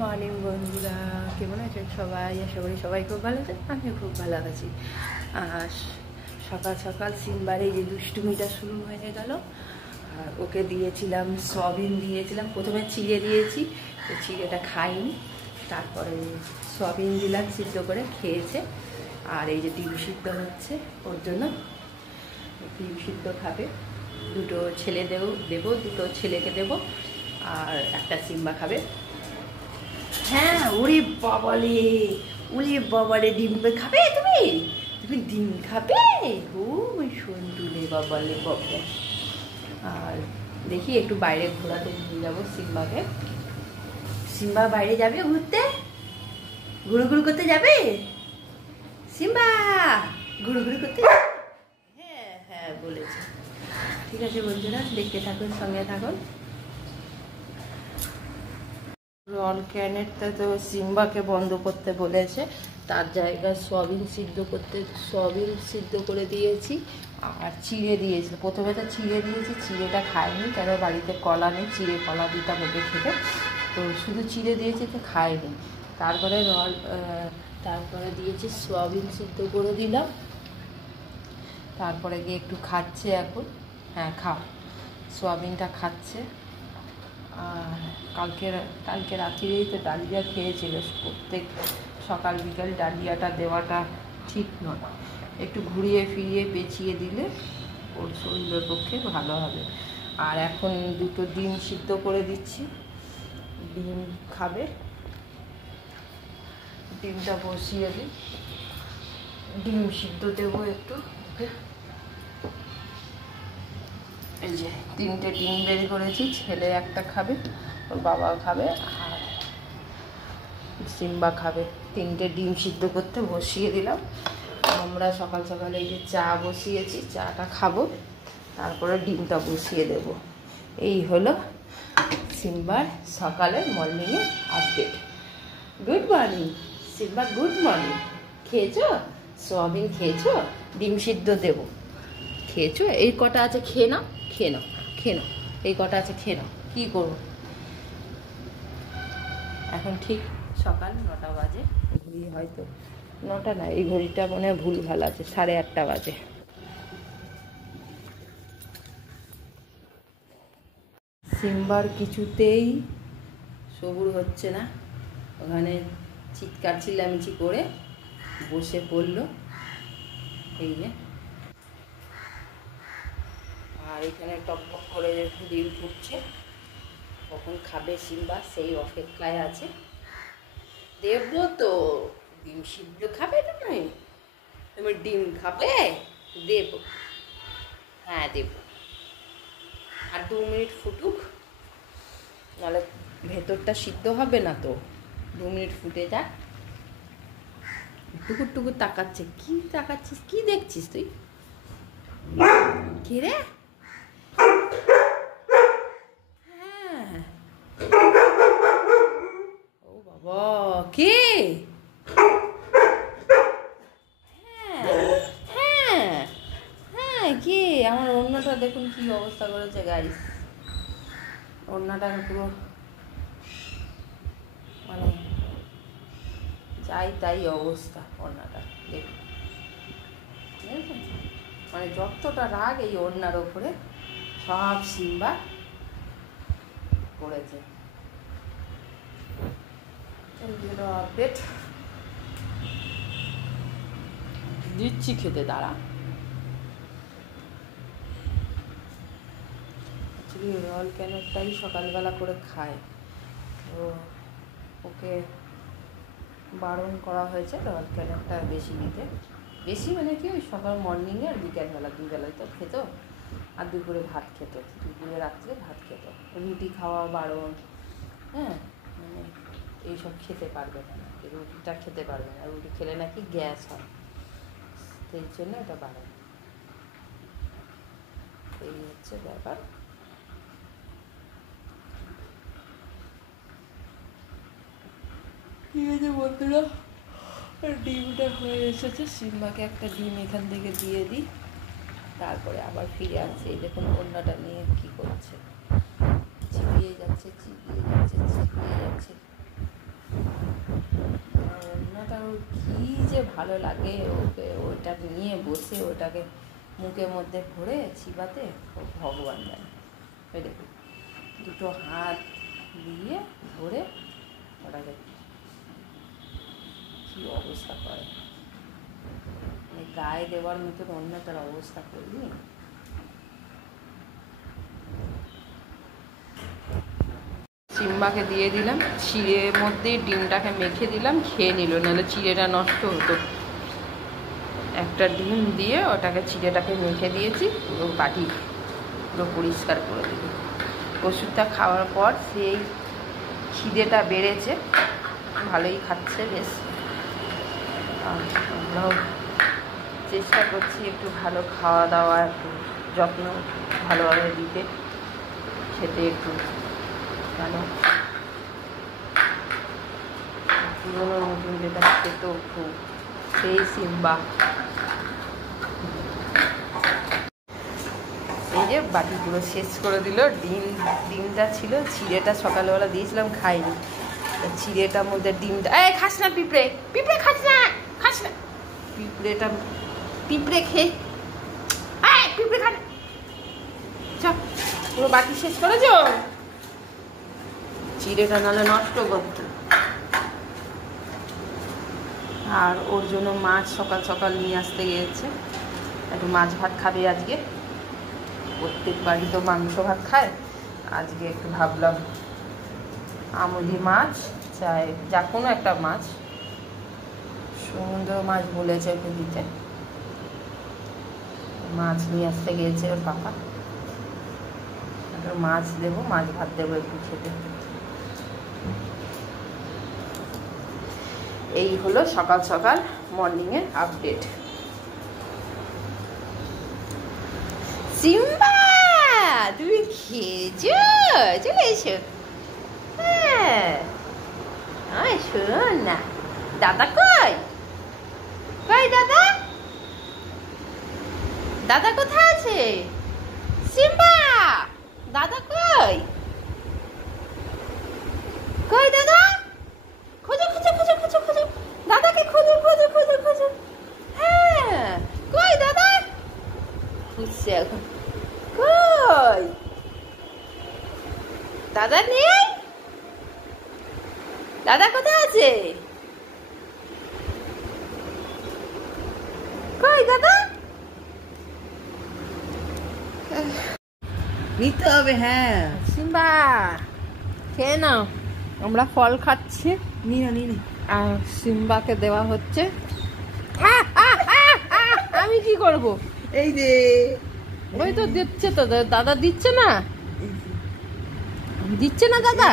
Morning বন্ধুরা, কেমন আছেন সবাই? আশা করি সবাই খুব ভালো আছেন। আমিও খুব ভালো আছি। আর সকাল সকাল সিম্বার এই যে দুষ্টুমিটা শুরু হয়ে গেল। আর ওকে দিয়েছিলাম সয়াবিন, দিয়েছিলাম প্রথমে চিড়ে দিয়েছি, তো চিড়েটা খাইনি। তারপরে সয়াবিন দিলাম, সিদ্ধ করে খেয়েছে। আর এই যে ডিম সিদ্ধ হচ্ছে ওর জন্য, ডিম সিদ্ধ খাবে। দুটো ছেলে দেবো, দুটো ছেলেকে দেবো, আর একটা সিম্বা খাবে। হ্যাঁ, ওরে বাবালে ডিম খাবে তুমি? তুমি ডিম খাবে? ও সন্তুলে বাবালে বাবা। আর দেখি একটু বাইরে ঘোরাতে নিয়ে যাবো সিম্বাকে। সিম্বা বাইরে যাবে ঘুরতে, ঘুরু করতে যাবে। সিম্বা ঘুরু করতে, হ্যাঁ হ্যাঁ বলেছে। ঠিক আছে বন্ধুরা, দেখতে থাকুন, সঙ্গে থাকুন। রল ক্যানেরটা তো সিম্বাকে বন্ধ করতে বলেছে, তার জায়গায় সয়াবিন সিদ্ধ করে দিয়েছি। আর চিড়ে দিয়েছি, প্রথমে তো চিড়ে দিয়েছি, চিড়েটা খায়নি, কেন বাড়িতে কলা নেই, চিড়ে কলা দিতাম ওকে খেতে, তো শুধু চিড়ে দিয়েছি, তো খায়নি। তারপরে দিয়েছি সয়াবিন সিদ্ধ করে দিলাম। তারপরে গিয়ে একটু খাচ্ছে এখন। হ্যাঁ খাও, সয়াবিনটা খাচ্ছে। আর কালকে রাত্রিরেই তো ডালিয়া খেয়েছিল। প্রত্যেক সকাল বিকাল ডালিয়াটা দেওয়াটা ঠিক নয়, একটু ঘুরিয়ে ফিরিয়ে পেঁচিয়ে দিলে ওর শরীরের পক্ষে ভালো হবে। আর এখন দুটো ডিম সিদ্ধ করে দিচ্ছি, ডিম খাবে। ডিমটা বসিয়ে দিই, ডিম সিদ্ধ দেবো একটু ওকে। এই যে 3টে ডিম বের করেছি, ছেলে একটা খাবে, ওর বাবা খাবে, আর সিম্বা খাবে। 3টে ডিম সিদ্ধ করতে বসিয়ে দিলাম। আমরা সকাল সকাল এই যে চা বসিয়েছি, চাটা খাবো, তারপরে ডিমটা বসিয়ে দেব। এই হলো সিম্বার সকালের মর্নিংয়ে update. Good morning Simba, good morning. খেয়েছো? সয়াবিন খেয়েছো? ডিম সিদ্ধ দেবো, খেয়েছো? এই কটা আছে, খেয়ে নাও, এই কটা আছে, খেয়ে নাও। কী করবো? এখন ঠিক সকাল 9টা বাজে। ঘড়ি হয়তো 9টা না, এই ঘড়িটা মনে হয় ভুল ভাল আছে, 8:30 বাজে। সিম্বার কিছুতেই সবুর হচ্ছে না, ওখানে চিৎকার চিল্লামিচি করে বসে পড়লো। এই যে, আর এখানে টকটক করে ডিম ফুটছে, কখন খাবে সিম্বা সেই অপেক্ষায় আছে। দেবো তো, ডিম সিদ্ধ খাবে তুমি? তুমি ডিম খাবে? দেব, হ্যাঁ দেব। আর 2 মিনিট ফুটুক, নাহলে ভেতরটা সিদ্ধ হবে না তো। 2 মিনিট ফুটে যাক। টুকুর তাকাচ্ছে, কি তাকাচ্ছিস, কি দেখছিস তুই? কে রে? হ্যাঁ, ও বাবা, কে? কে? আমার ওড়নাটা দেখুন কি অবস্থা করেছে গাইস। ওড়নাটা পুরো মানে যাই তাই অবস্থা ওড়নাটা, দেখুন, বুঝেছেন? মানে যতটা রাগ এই ওড়নার ওপরে সব সিম্বা করেছে। আপডেট দিচ্ছি খেতে, দাঁড়া। রল ক্যানেরটাই সকালবেলা করে খায়, তো ওকে বারণ করা হয়েছে রল ক্যানেরটা বেশি দিতে। বেশি মানে কি, ওই সকাল মর্নিংয়ে আর বিকেলবেলা, 2 বেলায় তো খেত। আর দুপুরে ভাত খেত, দুপুরে রাত্রে ভাত খেত। রুটি খাওয়া বারণ, হ্যাঁ, মানে এইসব খেতে পারবে না, রুটিটা খেতে পারবে না, রুটি খেলে নাকি গ্যাস হয়, সেই জন্য এটা বারণ। এই হচ্ছে ব্যাপার। ঠিক আছে বন্ধুরা, ডিমটা হয়ে এসেছে। সিম্বাকে একটা ডিম এখান থেকে দিয়ে দিই, তারপরে আবার ফিরে আসছে। এই দেখুন ওড়নাটা নিয়ে কী করছে, চিপিয়ে যাচ্ছে। কি যে ভালো লাগে ওকে ওটা নিয়ে বসে ওটাকে মুখের মধ্যে ভরে চিবাতে, ভগবান জানে। ওই দেখুন দুটো হাত দিয়ে ধরে ওটাকে কি অবস্থা করে, গায়ে দেওয়ার মতন অন্য তার অবস্থা করবি। সিম্বাকে দিয়ে দিলাম, চিড়ের মধ্যে ডিমটাকে মেখে দিলাম, খেয়ে নিল, নাহলে চিড়েটা নষ্ট হতো। একটা ডিম দিয়ে ওটাকে চিড়েটাকে মেখে দিয়েছি, পুরো বাটি পুরো পরিষ্কার করে দিল। ওষুধটা খাওয়ার পর সেই খিদেটা বেড়েছে, ভালোই খাচ্ছে বেশ। আমরাও চেষ্টা করছি একটু ভালো খাওয়া দাওয়া, একটু যত্ন ভালোভাবে দিতে, খেতে একটু ভালো পুরোনো নতুন যেটা খেত খুব, সেই সিম্বা। এই যে বাটি পুরো শেষ করে দিল। ডিমটা ছিল, চিড়েটা সকালবেলা দিয়েছিলাম খাইনি, চিড়েটার মধ্যে ডিমটা, এই খাস না পিঁপড়ে, পিঁপড়ে খাস না, খাস না, পিঁপড়ে খেয়ে পিঁপড়ে খা, পুরো বাটি শেষ করেছ, চিড়েটা নাহলে নষ্ট করতো। আর ওর জন্য মাছ সকাল সকাল নিয়ে আসতে গিয়েছে, একটু মাছ ভাত খাবে আজকে। প্রত্যেক বাড়ি তো মাংস ভাত খায়, আজকে একটু ভাবলাম আমুদি মাছ চাই, যা কোনো একটা মাছ, সমুদ্র মাছ বলেছে ওকে দিতে, মাছ নিয়ে আসতে গিয়েছে ওর পাপা। মাছ দেবো, মাছ ভাত দেবো একটু খেতে। এই হলো সকাল সকাল মর্নিংয়ের আপডেট। সিম্বা তুমি খেয়েছো, চলে এসো। হ্যাঁ শোন না, দাদা কই, কই দাদা, দাদা কোথায় আছে? সিম্বা দাদা কই, কই দাদা, খোঁজো খোঁজো খোঁজো খোঁজো খোঁজো, দাদাকে খোঁজো খোঁজো খোঁজো খোঁজো। হ্যাঁ কই দাদা, খুঁজছে এখন, কই দাদা নেই, দাদা কোথায় আছে, কই দাদা, নিতে হবে। হ্যাঁ সিম্বা খেয়ে নাও, আমরা ফল খাচ্ছি, আর সিম্বাকে দেওয়া হচ্ছে। আমি কি করব, এই যে ওই তো দিচ্ছে তো, দাদা দিচ্ছে না, দিচ্ছে না দাদা।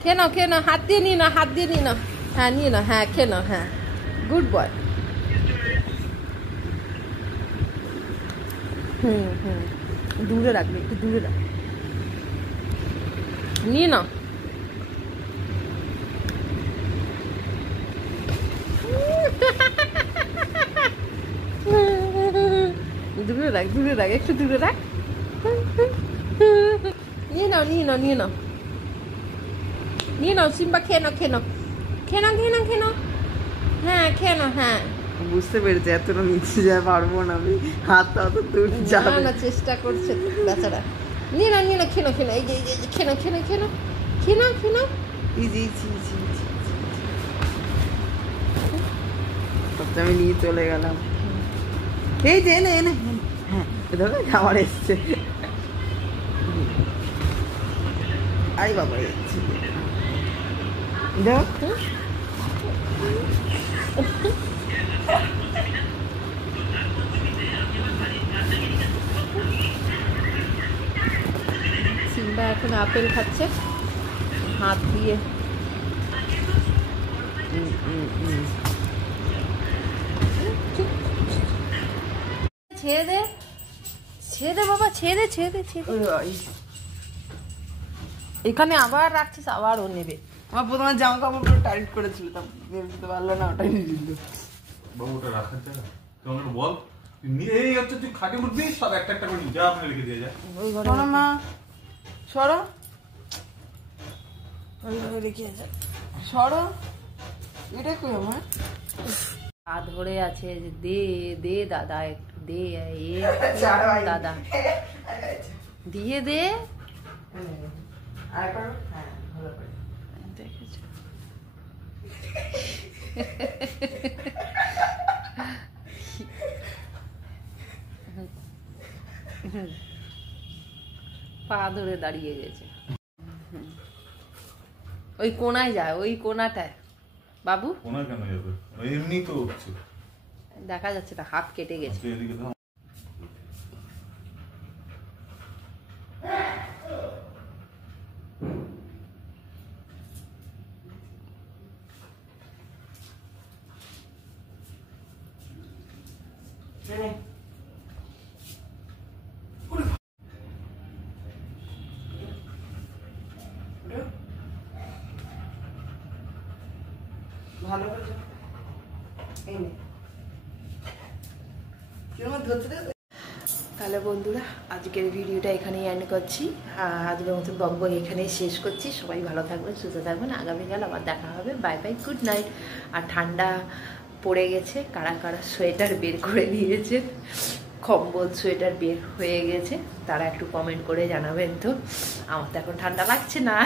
খেয়ে নাও খেয়ে নাও, হাত দিয়ে নিয়ে নাও, হাত দিয়ে নিয়ে নাও, হ্যাঁ নিয়ে নাও, হ্যাঁ খেয়ে নাও, হ্যাঁ গুড বয়। দূরে রাখবে, একটু দূরে রাখ, নিয়ে নাও। দূরে রাখ, দূরে রাখ, একটু দূরে রাখ, নিয়ে নাও নিয়ে নাও নিয়ে নাও নিয়ে নাও, সিম্বা খেয়ে নাও খেয়ে নাও খেয়ে নাও খেয়ে নাও খেয়ে নাও, হ্যাঁ খেয়ে নাও, হ্যাঁ বুঝতে পেরেছি এতটা নিচে যা পারবো না আমি, হাতটা অত দূর যাবে না, চেষ্টা করছে বেচারা। নিয়ে নাও নিয়ে নাও, খেয়ে নাও খেয়ে নাও, এই যে খেয়ে নাও খেয়ে নাও খেয়ে নাও খেয়ে নাও খেয়ে নাও, এই যে আমি নিয়ে চলে গেলাম। এই যে এনে এনে, হ্যাঁ ধরো খাবার এসছে, আই বাবা যাচ্ছি দেখ। সিম্বা এখন আপেল খাচ্ছে হাত দিয়ে। ছেড়ে দে ছেড়ে দে বাবা, ছেড়ে দে ছেড়ে দে ছেড়ে দে। এখানে আবার রাখছিস, আবার ও নেবে। আমার প্রথমে জামা কাপড় পুরো টাইট করেছিল, তা বের করতে পারলো না, ওটাই নিয়ে দিল। বাবুটা রাখার জায়গা কেমন বল, এই হচ্ছে তুই খাটে উঠবি, সব একটা একটা করে যা আপনি লিখে দিয়ে যায়। ওই ঘরে সরো মা সরো, ওই ঘরে রেখে যা, সরো এটা কই আমার পা ধরে আছে যে দে দে দাদা একটু দে দাদা দিয়ে দে। আর করো হ্যাঁ ভালো করে দেখেছো পা ধরে দাঁড়িয়ে গেছে। ওই কোনায় যায়, ওই কোনাটায় বাবু। কোনা কেন যাবে, এমনি তো হচ্ছে, দেখা যাচ্ছে না, হাত কেটে গেছে। এদিকে দাও। ভালো করে এই নে কেমন ধরতে দে। তাহলে বন্ধুরা আজকের ভিডিওটা এখানেই এন্ড করছি। আজকের মতো বকবক এখানেই শেষ করছি। সবাই ভালো থাকবেন, সুস্থ থাকবেন, আগামীকাল আবার দেখা হবে। Bye bye, good night. আর ঠান্ডা পড়ে গেছে, কারা কারা সোয়েটার বের করে দিয়েছে, কম্বল সোয়েটার বের হয়ে গেছে, তারা একটু কমেন্ট করে জানাবেন তো। আমার তো এখন ঠান্ডা লাগছে না।